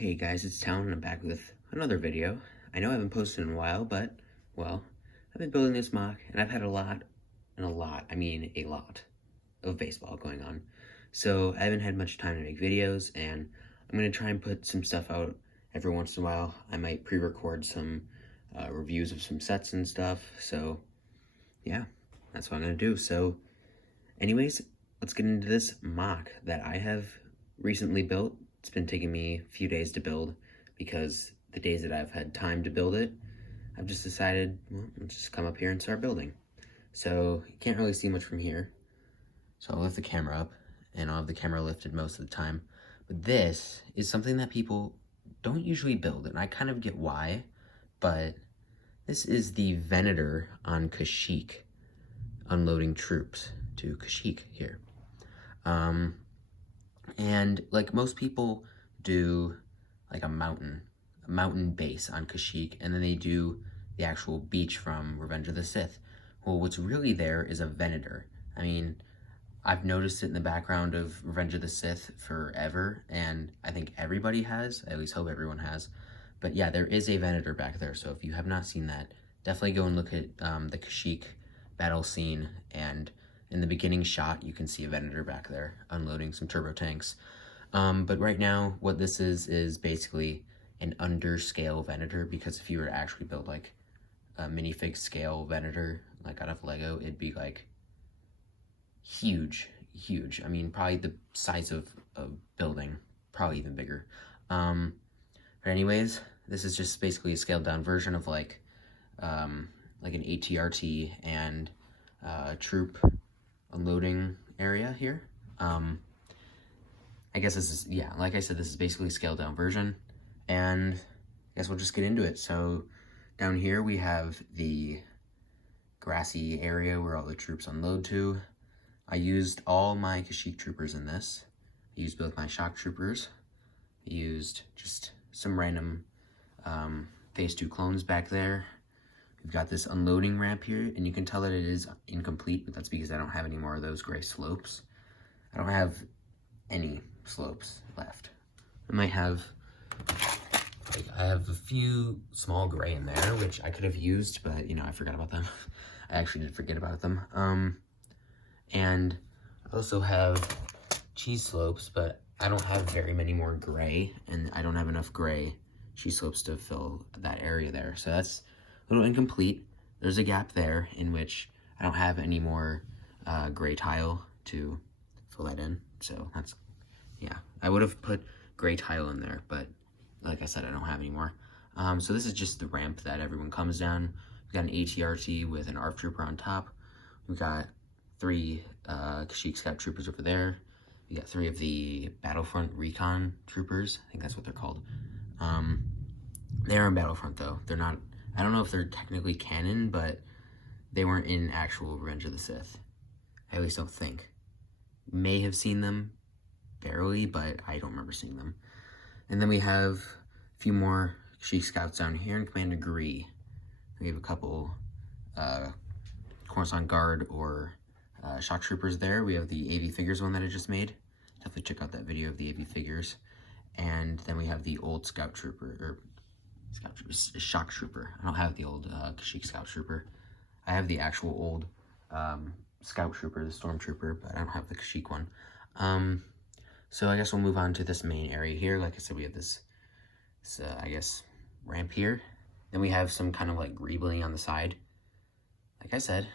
Hey guys, it's Talon and I'm back with another video. I know I haven't posted in a while, but, well, I've been building this mock, and I've had a lot of baseball going on. So I haven't had much time to make videos, and I'm going to try and put some stuff out every once in a while. I might pre-record some reviews of some sets and stuff, so yeah, that's what I'm going to do. So anyways, let's get into this mock that I have recently built. It's been taking me a few days to build because the days that I've had time to build it, I've just decided, well, let's just come up here and start building. So you can't really see much from here. So I'll lift the camera up, and I'll have the camera lifted most of the time. But this is something that people don't usually build, and I kind of get why, but this is the Venator on Kashyyyk, unloading troops to Kashyyyk here. And like most people do like a mountain base on Kashyyyk, and then they do the actual beach from Revenge of the Sith. Well, what's really there is a Venator. I mean, I've noticed it in the background of Revenge of the Sith forever, and I think everybody has. I at least hope everyone has. But yeah, there is a Venator back there, so if you have not seen that, definitely go and look at the Kashyyyk battle scene, and in the beginning shot, you can see a Venator back there unloading some turbo tanks. But right now, what this is basically an underscale Venator, because if you were to actually build like a minifig scale Venator, like out of Lego, it'd be like huge. I mean, probably the size of a building, probably even bigger. But anyways, this is just basically a scaled down version of like an ATRT and troop unloading area here. I guess this is, yeah, like I said, this is basically a scaled down version, and I guess we'll just get into it. So down here we have the grassy area where all the troops unload to. I used all my Kashyyyk troopers in this. I used both my shock troopers. I used just some random phase 2 clones back there. We've got this unloading ramp here, and you can tell that it is incomplete, but that's because I don't have any more of those gray slopes. I don't have any slopes left. I might have, like, I have a few small gray in there, which I could have used, but, you know, I forgot about them. I actually did forget about them. And I also have cheese slopes, but I don't have very many more gray, and I don't have enough gray cheese slopes to fill that area there. So that's a little incomplete. There's a gap there in which I don't have any more gray tile to fill that in. So that's, yeah, I would have put gray tile in there, but like I said, I don't have any more. So this is just the ramp that everyone comes down. We've got an ATRT with an ARF trooper on top. We've got 3 Kashyyyk scout troopers over there. We got 3 of the Battlefront recon troopers. I think that's what they're called. They're in Battlefront though. They're not, I don't know if they're technically canon, but they weren't in actual Revenge of the Sith. I at least don't think. May have seen them barely, but I don't remember seeing them. And then we have a few more Kashyyyk scouts down here in Commander Gree. We have a couple Coruscant Guard or shock troopers there. We have the AV Figures one that I just made. Definitely check out that video of the AV Figures. And then we have the old Scout Trooper, or Shock Trooper. I don't have the old Kashyyyk Scout Trooper. I have the actual old Scout Trooper, the Stormtrooper, but I don't have the Kashyyyk one. So I guess we'll move on to this main area here. Like I said, we have this I guess, ramp here. Then we have some kind of like greebling on the side. Like I said,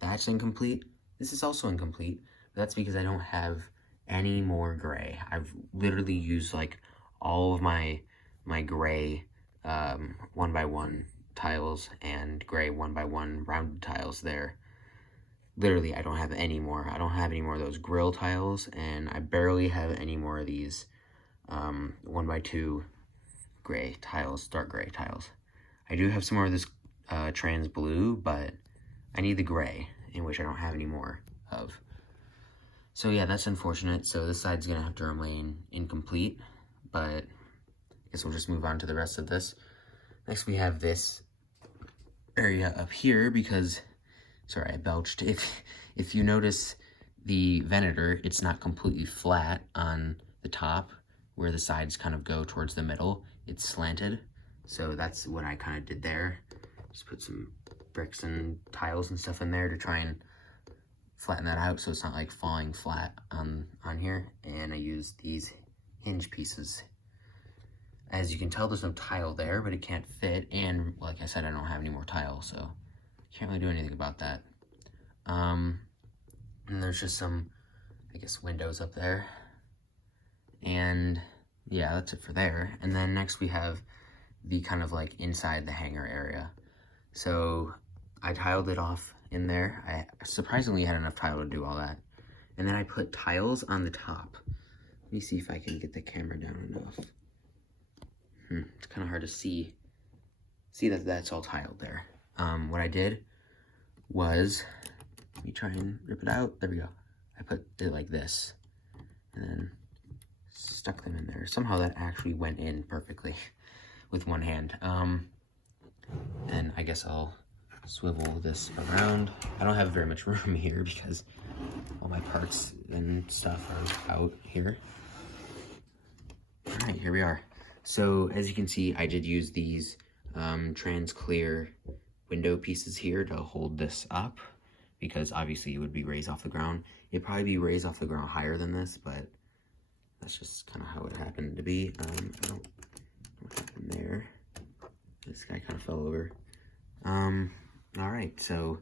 that's incomplete. This is also incomplete, but that's because I don't have any more gray. I've literally used like all of my gray 1x1 tiles and gray 1x1 rounded tiles there. Literally, I don't have any more. I don't have any more of those grill tiles, and I barely have any more of these 1x2 gray tiles, dark gray tiles. I do have some more of this trans blue, but I need the gray, in which I don't have any more of. So yeah, that's unfortunate. So this side's gonna have to remain incomplete, but I guess we'll just move on to the rest of this. Next we have this area up here because, sorry, I belched. If you notice the Venator, it's not completely flat on the top where the sides kind of go towards the middle, it's slanted. So that's what I kind of did there. Just put some bricks and tiles and stuff in there to try and flatten that out so it's not like falling flat on here. And I used these hinge pieces. As you can tell, there's no tile there, but it can't fit. And like I said, I don't have any more tile, so can't really do anything about that. And there's just some, I guess, windows up there. And yeah, that's it for there. And then next we have the kind of like inside the hangar area. So I tiled it off in there. I surprisingly had enough tile to do all that. And then I put tiles on the top. Let me see if I can get the camera down enough. It's kind of hard to see. See that that's all tiled there. What I did was, let me try and rip it out. There we go. I put it like this, and then stuck them in there. Somehow that actually went in perfectly with one hand. And I guess I'll swivel this around. I don't have very much room here because all my parts and stuff are out here. All right, here we are. So as you can see, I did use these trans clear window pieces here to hold this up, because obviously it would be raised off the ground. It'd probably be raised off the ground higher than this, but that's just kind of how it happened to be. I don't know what happened there. This guy kind of fell over. All right, so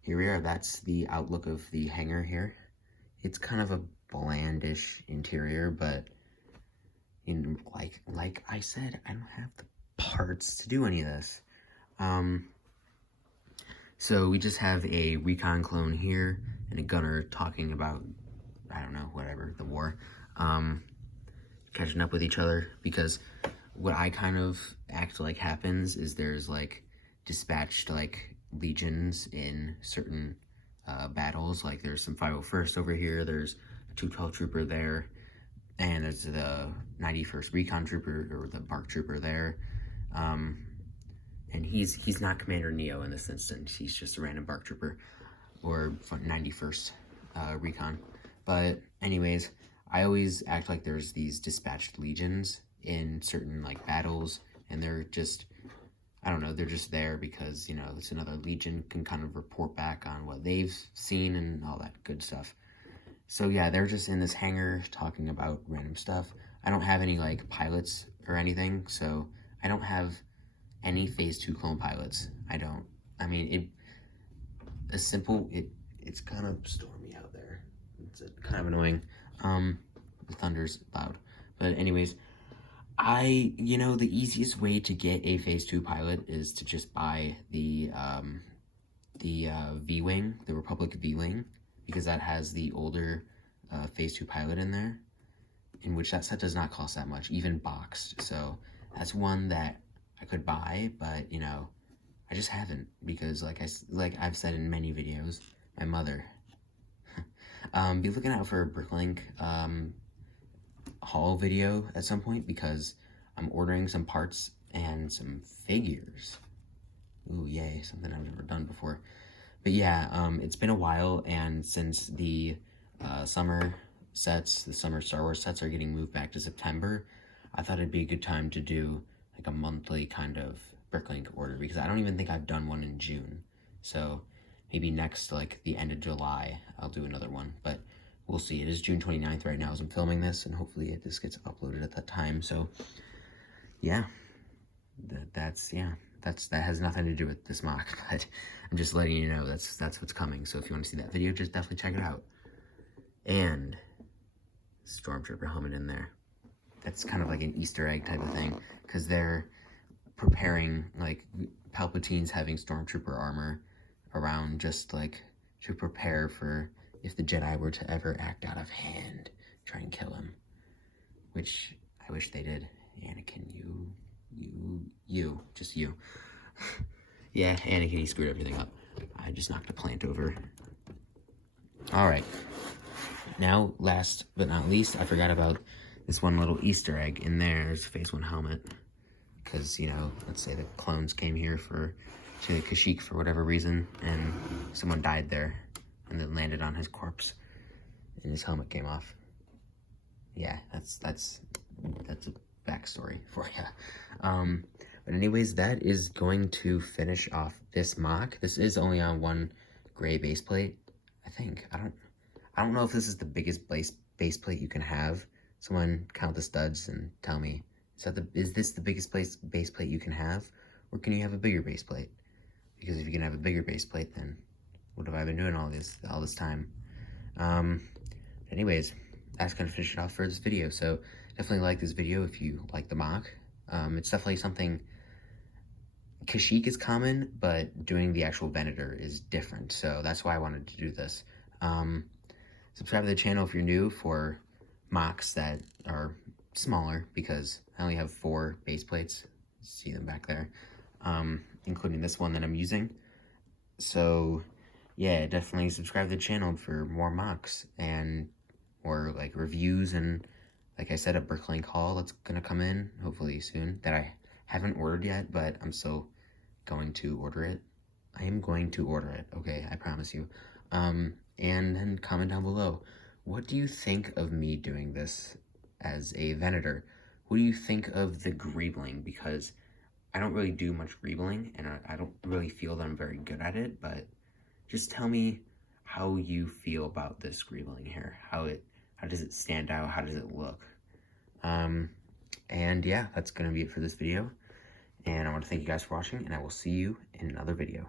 here we are. That's the outlook of the hangar here. It's kind of a blandish interior, but like I said, I don't have the parts to do any of this. So we just have a recon clone here and a gunner talking about, I don't know, whatever, the war, catching up with each other, because what I kind of act like happens is there's like dispatched like legions in certain battles. Like there's some 501st over here, there's a 212 trooper there, and there's the 91st Recon Trooper, or the BARC Trooper there. And he's not Commander Neo in this instance. He's just a random BARC Trooper, or 91st Recon. But anyways, I always act like there's these dispatched legions in certain like battles, and they're just, I don't know, they're just there because, you know, it's another legion can kind of report back on what they've seen and all that good stuff. So yeah, they're just in this hangar talking about random stuff. I don't have any like pilots or anything, so I don't have any Phase 2 clone pilots. I don't. I mean, it's kind of stormy out there. It's kind of annoying. The thunder's loud. But anyways, the easiest way to get a Phase 2 pilot is to just buy the V-Wing, the Republic V-Wing, because that has the older Phase 2 pilot in there, in which that set does not cost that much, even boxed. So that's one that I could buy, but, you know, I just haven't, because like I've said in many videos, my mother. Be looking out for a Bricklink haul video at some point, because I'm ordering some parts and some figures. Ooh, yay, something I've never done before. But yeah, it's been a while, and since the summer sets, the summer Star Wars sets are getting moved back to September, I thought it'd be a good time to do like a monthly kind of Bricklink order, because I don't even think I've done one in June. So maybe next, like the end of July, I'll do another one, but we'll see. It is June 29th right now as I'm filming this, and hopefully this gets uploaded at that time. So yeah, that has nothing to do with this MOC, but I'm just letting you know that's what's coming. So if you want to see that video, just definitely check it out. And Stormtrooper helmet in there. That's kind of like an Easter egg type of thing, because they're preparing, like, Palpatine's having Stormtrooper armor around just like to prepare for if the Jedi were to ever act out of hand, try and kill him, which I wish they did. Anakin, just you. Yeah, Anakin, he screwed everything up. I just knocked a plant over. Alright. Now, last but not least, I forgot about this one little Easter egg in there. There's a Phase 1 helmet. Because, you know, let's say the clones came here to Kashyyyk for whatever reason, and someone died there, and then landed on his corpse, and his helmet came off. yeah, that's a backstory for you. But anyways, that is going to finish off this MOC. This is only on one gray base plate, I think. I don't know if this is the biggest base plate you can have. Someone count the studs and tell me, is this the biggest base plate you can have? Or can you have a bigger base plate? Because if you can have a bigger base plate, then what have I been doing all this time? Anyways, that's gonna finish it off for this video. So definitely like this video if you like the MOC. It's definitely something. Kashyyyk is common, but doing the actual Venator is different. So that's why I wanted to do this. Subscribe to the channel if you're new for MOCs that are smaller, because I only have 4 base plates. See them back there, including this one that I'm using. So yeah, definitely subscribe to the channel for more MOCs and or like reviews, and like I said, a Bricklink haul that's gonna come in hopefully soon that I haven't ordered yet, but I'm still going to order it. I am going to order it, okay, I promise you. And then comment down below, what do you think of me doing this as a Venator? What do you think of the greebling? Because I don't really do much greebling, and I don't really feel that I'm very good at it, but just tell me how you feel about this greebling here. How does it stand out? How does it look? And yeah, that's gonna be it for this video. And I want to thank you guys for watching, and I will see you in another video.